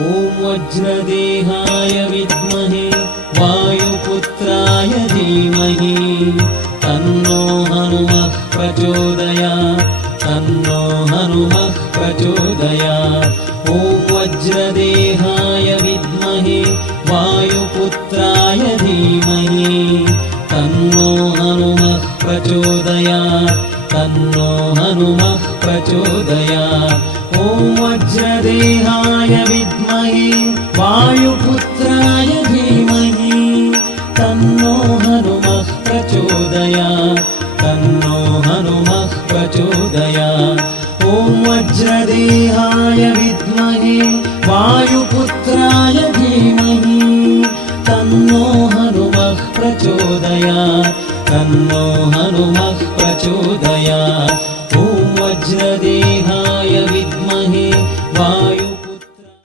ॐ वज्रदेहाय विद्महे वायुपुत्राय धीमहि तन्नो हनुमः प्रचोदयात् तन्नो हनुमः प्रचोदयात् ॐ वज्रदेहाय विद्महे वायुपुत्राय धीमहि तन्नो हनुमः प्रचोदयात् तन्नो हनुमः प्रचोदयात् ॐ वज्रदेहाय विद्महे वायुपुत्राय धीमहि तन्नो हनुमः प्रचोदयात् तन्नो हनुमः प्रचोदयात् ॐ वज्रदेहाय